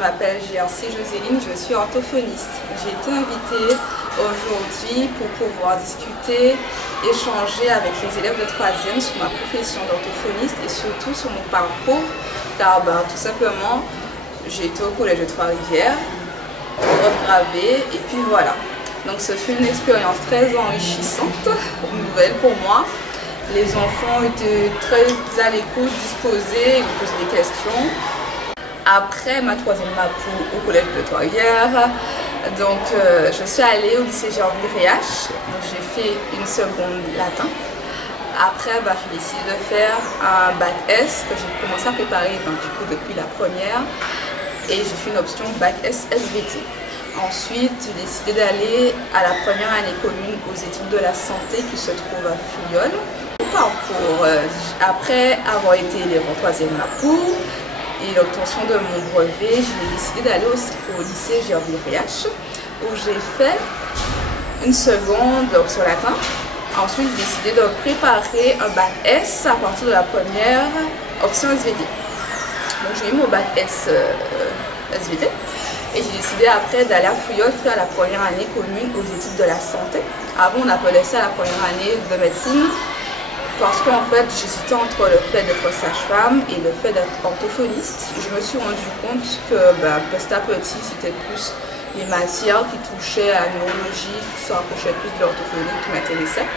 m'appelle GRC Joséline, je suis orthophoniste. J'ai été invitée aujourd'hui pour pouvoir discuter, échanger avec les élèves de 3e sur ma profession d'orthophoniste et surtout sur mon parcours, car tout simplement, j'ai été au collège de Trois-Rivières, gravé et puis voilà. Donc ce fut une expérience très enrichissante, nouvelle pour moi. Les enfants étaient très à l'écoute, disposés, ils me posaient des questions. Après ma 3e MAPU au collège de Trois-Rivières, donc je suis allée au lycée Gerville-Riache, j'ai fait une seconde latin. Après, j'ai décidé de faire un bac S que j'ai commencé à préparer du coup depuis la première et j'ai fait une option bac S SVT. Ensuite, j'ai décidé d'aller à la première année commune aux études de la santé qui se trouve à Fouillol. Parcours, après avoir été élève en 3e MAPU et l'obtention de mon brevet, j'ai décidé d'aller au lycée Gerville-Riache où j'ai fait une seconde option latin. Ensuite, j'ai décidé de préparer un bac S à partir de la première option SVT. Donc, j'ai eu mon bac S SVT et j'ai décidé après d'aller à Fouillol faire la première année commune aux études de la santé. Avant, on appelait ça la première année de médecine parce qu'en fait, j'hésitais entre le fait d'être sage-femme et le fait d'être orthophoniste. Je me suis rendu compte que petit à petit, c'était plus les matières qui touchaient à la neurologie, qui se rapprochaient plus de l'orthophonie qui m'intéressaient.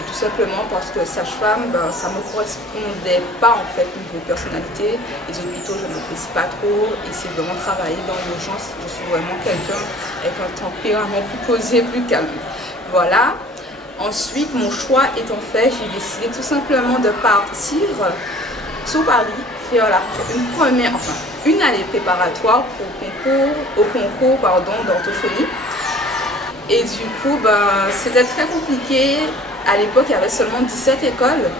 Et tout simplement parce que sage-femme, ça ne me correspondait pas en fait niveau personnalité. Les hôpitaux, je ne m'apprécie pas trop et c'est vraiment travailler dans l'urgence. Je suis vraiment quelqu'un avec un tempérament plus posé, plus calme. Voilà. Ensuite, mon choix étant fait, j'ai décidé tout simplement de partir sur Paris, faire une année préparatoire au concours d'orthophonie. Et du coup, c'était très compliqué. À l'époque, il y avait seulement 17 écoles.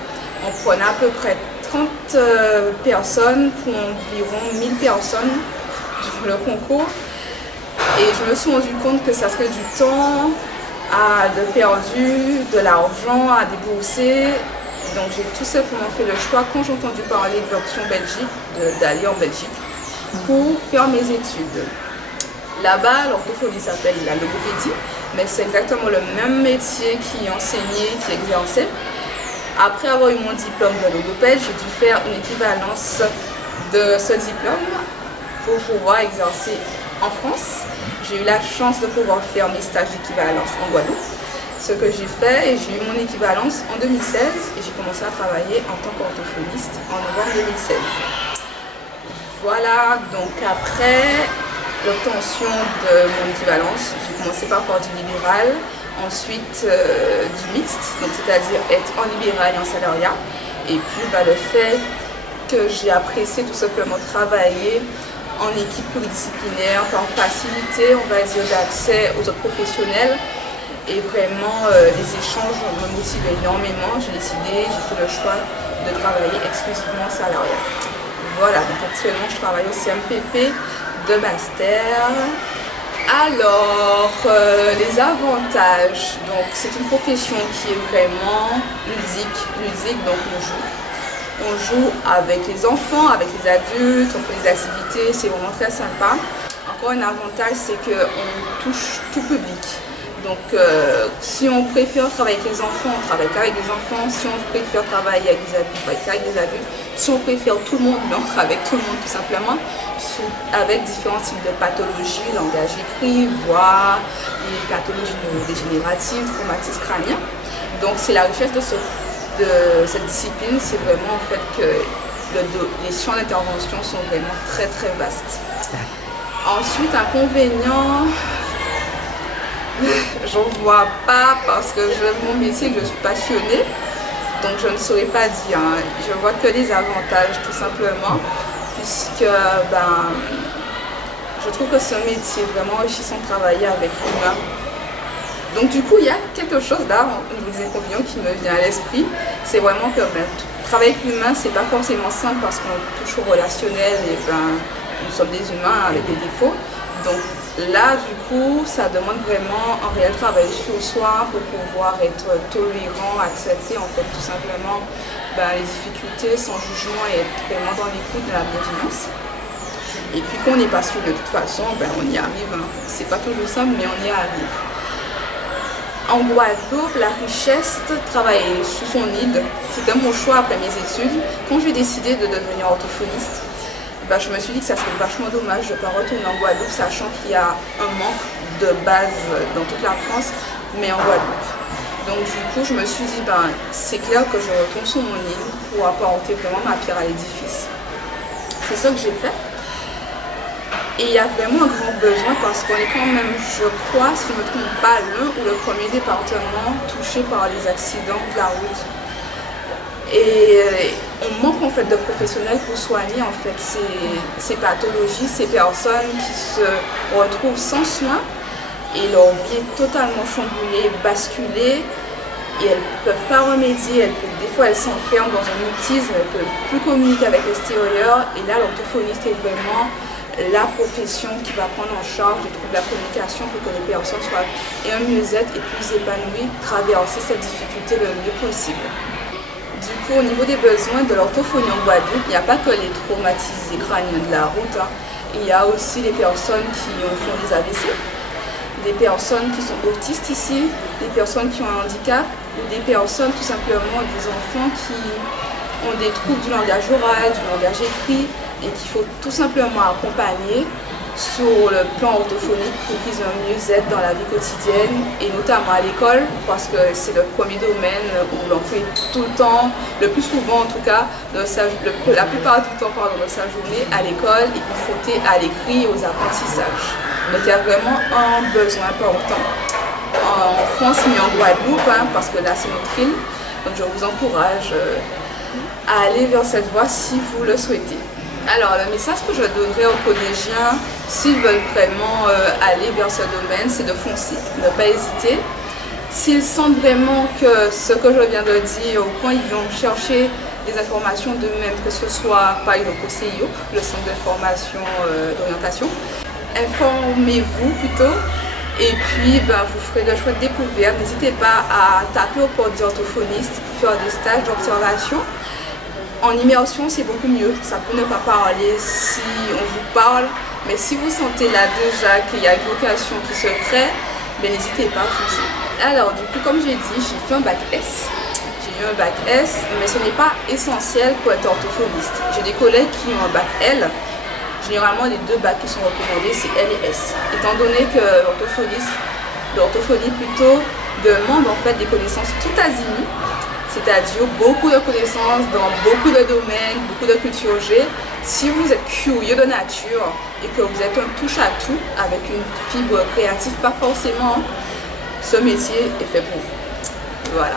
On prenait à peu près 30 personnes pour environ 1000 personnes sur le concours. Et je me suis rendu compte que ça serait du temps de perdu, de l'argent à débourser. Donc j'ai tout simplement fait le choix, quand j'ai entendu parler de l'option Belgique, d'aller en Belgique pour faire mes études. Là-bas, l'orthophonie s'appelle la logopédie, mais c'est exactement le même métier qui enseignait, qui exerçait. Après avoir eu mon diplôme de logopède, j'ai dû faire une équivalence de ce diplôme pour pouvoir exercer en France. J'ai eu la chance de pouvoir faire mes stages d'équivalence en Guadeloupe, ce que j'ai fait, et j'ai eu mon équivalence en 2016 et j'ai commencé à travailler en tant qu'orthophoniste en novembre 2016. Voilà, donc après l'obtention de mon équivalence, j'ai commencé par faire du libéral, ensuite du mixte, donc c'est-à-dire être en libéral et en salariat, et puis le fait que j'ai apprécié tout simplement travailler en équipe pluridisciplinaire, par facilité, on va dire, d'accès aux autres professionnels. Et vraiment, les échanges me motivaient énormément. J'ai décidé, j'ai fait le choix de travailler exclusivement en salariat. Voilà, donc actuellement, je travaille au CMPP de Basse-Terre. Alors, les avantages, donc c'est une profession qui est vraiment ludique, donc on joue avec les enfants, avec les adultes, on fait des activités, c'est vraiment très sympa. Encore un avantage, c'est qu'on touche tout public. Donc si on préfère travailler avec les enfants, on travaille qu'avec des enfants. Si on préfère travailler avec des adultes, on travaille qu'avec des adultes. Si on préfère tout le monde, on travaille avec tout le monde tout simplement. Avec différents types de pathologies, langage écrit, voix, les pathologies neurodégénératives, traumatismes crâniens. Donc c'est la richesse de cette discipline, c'est vraiment en fait que les champs d'intervention sont vraiment très très vastes. Ensuite, inconvénient, j'en vois pas parce que j'aime mon métier, que je suis passionnée, donc je ne saurais pas dire. Je vois que des avantages tout simplement, puisque je trouve que c'est un métier vraiment enrichissant de travailler avec l'humain. Donc du coup, il y a quelque chose là, au niveau des inconvénients qui me vient à l'esprit. C'est vraiment que travailler avec l'humain, c'est pas forcément simple parce qu'on touche au relationnel et nous sommes des humains avec des défauts. Donc là, du coup, ça demande vraiment un réel travail sur soi pour pouvoir être tolérant, accepter en fait tout simplement les difficultés sans jugement et être vraiment dans l'écoute de la bienveillance. Et puis quand on est passionné de toute façon, ben, on y arrive. Hein. C'est pas toujours simple, mais on y arrive. En Guadeloupe, la richesse, travailler sous son île, c'était mon choix après mes études. Quand j'ai décidé de devenir orthophoniste, ben, je me suis dit que ça serait vachement dommage de ne pas retourner en Guadeloupe, sachant qu'il y a un manque de base dans toute la France, mais en Guadeloupe. Donc du coup, je me suis dit, ben, c'est clair que je retourne sur mon île pour apporter vraiment ma pierre à l'édifice. C'est ça que j'ai fait. Et il y a vraiment un grand besoin parce qu'on est quand même, je crois, si je ne me trompe pas, l'un ou le premier département touché par les accidents de la route. Et on manque en fait de professionnels pour soigner en fait ces pathologies, ces personnes qui se retrouvent sans soins et leur vie est totalement chamboulée, basculée et elles ne peuvent pas remédier, des fois elles s'enferment dans un mutisme, elles ne peuvent plus communiquer avec l'extérieur et là l'orthophoniste est vraiment la profession qui va prendre en charge les troubles de la communication pour que les personnes soient et un mieux-être et plus épanouies, traverser cette difficulté le mieux possible. Du coup, au niveau des besoins de l'orthophonie en Guadeloupe, il n'y a pas que les traumatisés crâniens de la route, hein. Il y a aussi les personnes qui font des AVC, des personnes qui sont autistes ici, des personnes qui ont un handicap, ou des personnes tout simplement, des enfants qui ont des troubles du langage oral, du langage écrit, et qu'il faut tout simplement accompagner sur le plan orthophonique pour qu'ils aient un mieux-être dans la vie quotidienne et notamment à l'école parce que c'est le premier domaine où l'on fait tout le temps, le plus souvent en tout cas, la plupart du temps de sa journée à l'école et confronté à l'écrit et aux apprentissages. Donc il y a vraiment un besoin important en France mais en Guadeloupe hein, parce que là c'est notre île. Donc je vous encourage à aller vers cette voie si vous le souhaitez. Alors, le message que je donnerais aux collégiens, s'ils veulent vraiment aller vers ce domaine, c'est de foncer, ne pas hésiter. S'ils sentent vraiment que ce que je viens de dire, quand ils vont chercher des informations d'eux-mêmes, que ce soit par exemple au CIO, le Centre d'information d'orientation, informez-vous plutôt. Et puis, ben, vous ferez de chouettes découvertes. N'hésitez pas à taper aux portes des orthophonistes pour faire des stages d'observation. En immersion, c'est beaucoup mieux. Ça peut ne pas parler si on vous parle, mais si vous sentez là déjà qu'il y a une vocation qui se crée, ben, n'hésitez pas à foncer. Alors, du coup, comme j'ai dit, j'ai fait un bac S. J'ai eu un bac S, mais ce n'est pas essentiel pour être orthophoniste. J'ai des collègues qui ont un bac L. Généralement, les deux bacs qui sont recommandés, c'est L et S. Étant donné que l'orthophonie plutôt demande en fait des connaissances tout azimuts, c'est-à-dire beaucoup de connaissances dans beaucoup de domaines, beaucoup de culture G. Si vous êtes curieux de nature et que vous êtes un touche-à-tout avec une fibre créative, pas forcément, ce métier est fait pour vous. Voilà.